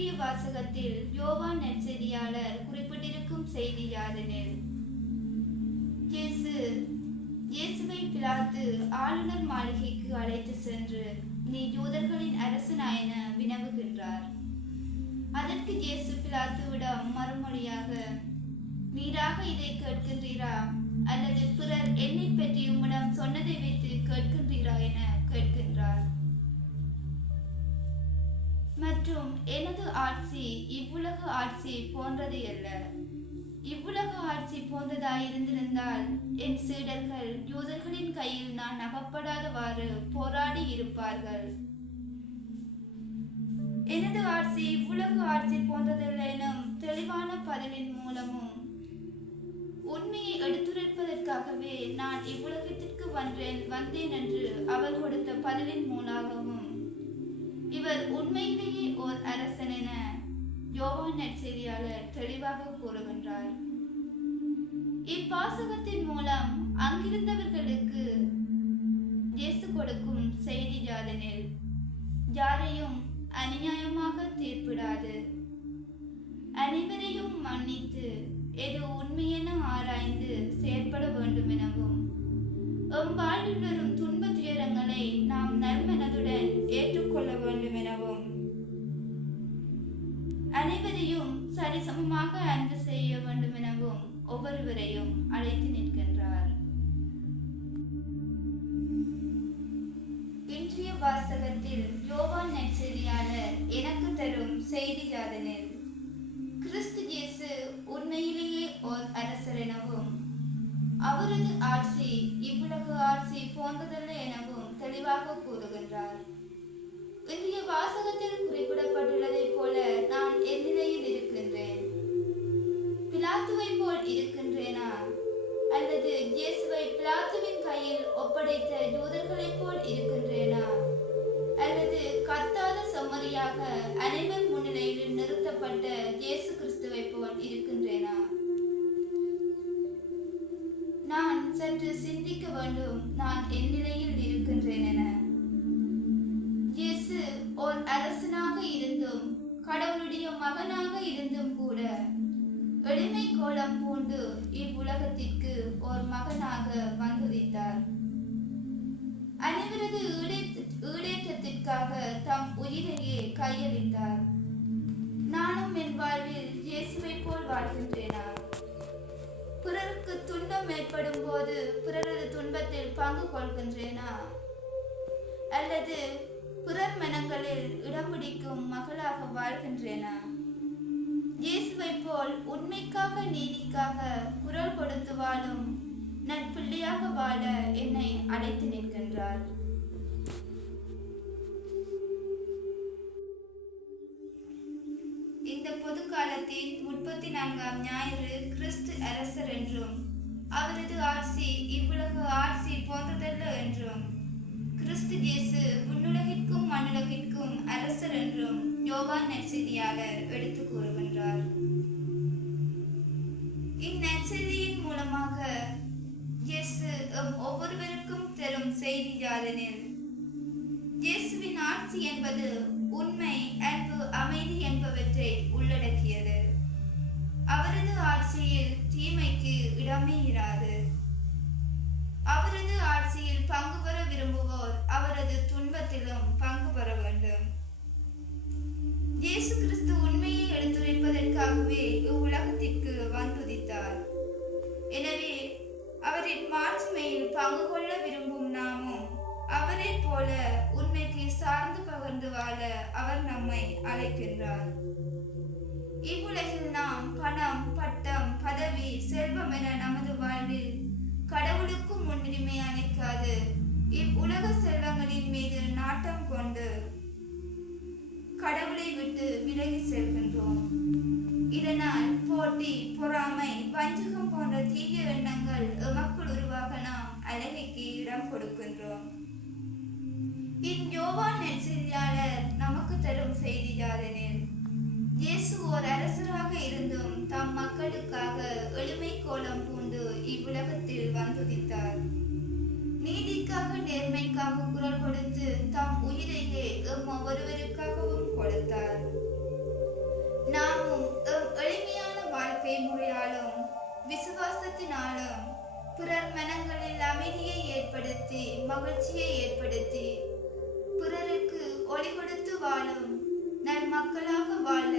இன்றைய வாசகத்தில் யோவான் நற்செய்தியாளர் குறிப்பிட்டிருக்கும் செய்தி யாதெனில், இயேசுவை பிலாத்து ஆளுநர் மாளிகைக்கு அழைத்து சென்று, நீ யூதர்களின் அரசனா என வினவுகின்றார். அதற்கு இயேசு பிலாத்துவிடம் மறுமொழியாக, நீராக இதை கேட்கின்றீரா, அல்லது பிறர் என்னை பற்றி உம்மிடம் சொன்னதை வைத்து கேட்கின்றீரா என கேட்கின்றார். மற்றும் எனது ஆட்சி இவ்வுலக ஆட்சி போன்றது அல்ல. இவ்வுலக ஆட்சி போன்றதாயிருந்திருந்தால் என் சீடர்கள் யூதர்களின் கையில் நான் அகப்படாதவாறு போராடி இருப்பார்கள். எனது ஆட்சி இவ்வுலக ஆட்சி போன்றதல்ல எனும் தெளிவான பதிலின் மூலமும் உண்மையை எடுத்துரைப்பதற்காகவே நான் இவ்வுலகத்திற்கு வந்தேன் என்று அவர் கொடுத்த பதிலின் மூலமாகவும் இவர் உண்மையிலேயே ஓர் அரசன் என யோவான் நற்செய்தியாளர் தெளிவாக கூறுகின்றார். இப்பாசகத்தின் மூலம் அங்கிருந்தவர்களுக்கு இயேசு கொடுக்கும் செய்தி யாதெனில், யாரையும் அநியாயமாக தீர்ப்பிடாது, அனைவரையும் மன்னித்து எது உண்மையென ஆராய்ந்து செயற்பட வேண்டும் எனவும், எம் வாழ்வில் வரும் துன்ப துயரங்களை நாம் நல்மனதுடன் ஏற்றுக்கொள்ள வேண்டும் எனவும், அனைவரையும் சரிசமமாக அன்பு செய்ய வேண்டும் எனவும் ஒவ்வொருவரையும் அழைத்து நிற்கின்றார். இன்றைய வாசகத்தில் யோவான் நற்செய்தியாளர் எனக்கு தரும் செய்தி யாதெனில், கிறிஸ்து இயேசு உண்மையிலேயே ஓர் அரசர் எனவும், அவரது ஆட்சி இவ்வுலக ஆட்சி போன்றதல்ல எனவும் தெளிவாக கூறுகின்றார். இன்றைய வாசகத்தில் குறிப்பிடப்பட்டுள்ளதை போல நான் எந்நிலையில் இருக்கின்றேன்? பிலாத்துவை போல் இருக்கின்றேனா, அல்லது இயேசுவை பிலாத்துவின் கையில் ஒப்படைத்த யூதர்களைப் போல் இருக்கின்றேனா, அல்லது கத்தாத செம்மறியாக அனைவர் முன்னிலையில் நிறுத்தப்பட்ட இயேசு கிறிஸ்துவை போல் இருக்கின்றேனா? நான் சற்று சிந்திக்க வேண்டும், நான் எந்நிலையில் இருக்கின்றேன் என. இயேசு ஓர் அரசனாக இருந்தும் கடவுளுடைய மகனாக இருந்தும் கூட எளிமை கோலம் பூண்டு இவ்வுலகத்திற்கு ஓர் மகனாக வந்துதித்தார். அனைவரது ஈடேற்றத்திற்காக தம் உயிரையே கையளித்தார். நானும் என் வாழ்வில் இயேசுவை போல் வாழ்கின்றேனா? பிறருக்கு துன்பம் ஏற்படும் போது பிறரது துன்பத்தில் பங்கு கொள்கின்றேனா, அல்லது பிறர் மனங்களில் இடம் பிடிக்கும் மகளாக வாழ்கின்றேனா? இயேசுவை போல் உண்மைக்காக நீதிக்காக குரல் கொடுத்து வாழும் நற்பிள்ளையாக வாழ என்னை அழைத்து நிற்கின்றார். இந்த பொது காலத்தின் 34ஆம் ஞாயிறு கிறிஸ்து அரசர் என்றும், அவரது ஆட்சி இவ்வுலக ஆட்சி போன்றதல்ல என்றும், கிறிஸ்து இயேசு விண்ணுலகிற்கும் மண்ணுலகிற்கும் அரசர் என்றும் யோவான் நற்செய்தியாளர் எடுத்து கூறுகின்றார். இந்நற்செய்தியின் மூலமாக இயேசு ஒவ்வொருவருக்கும் தரும் செய்தி யாதெனில், இயேசுவின் ஆட்சி என்பது உண்மை, அன்பு, அமைதி என்பவற்றை உள்ளடக்கியது. அவரது ஆட்சியில் தீமைக்கு இடமே இராது. அவரது ஆட்சியில் பங்கு பெற விரும்புவோர் அவரது துன்பத்திலும் பங்கு பெற வேண்டும். இயேசு கிறிஸ்து உண்மையை எடுத்துரைப்பதற்காகவே இவ்வுலகத்திற்கு வந்துதித்தார். எனவே அவரின் மாட்சிமையில் பங்கு கொள்ள விரும்பும் நாமும் அவரை போல உண்மைக்கு சார்ந்து பகிர்ந்து வாழ அவர் நம்மை அழைக்கின்றார். இவ்வுலகில் நாம் பணம், பட்டம், பதவி, செல்வம் என நமது வாழ்வில் கடவுளுக்கு முன்னுரிமை அளிக்காது இவ்வுலக செல்வங்களின் மீது நாட்டம் கொண்டு கடவுளை விட்டு விலகி செல்கின்றோம். இதனால் போட்டி, பொறாமை, வஞ்சகம் போன்ற தீய எண்ணங்கள் எமக்குள் உருவாக நாம் அழகைக்கு இடம் கொடுக்கின்றோம். யோவான் நற்செய்தியாளர் நமக்கு தரும் செய்தி யாதெனில், இயேசு ஓர் அரசராக இருந்தும் தம் மக்களுக்காக எளிமை கோலம் பூண்டு இவ்வுலகத்தில் வந்துதித்தார். நீதிக்காக, நேர்மைக்காக குரல் கொடுத்து தம் உயிரையே எம் ஒவ்வொருவருக்காகவும் கொடுத்தார். விசுவாசத்தினாலும் பிறர் மனங்களில் அமைதியை ஏற்படுத்தி மகிழ்ச்சியை ஏற்படுத்தி பிறருக்கு ஒளி கொடுத்து வாழும் நல் மக்களாக வாழ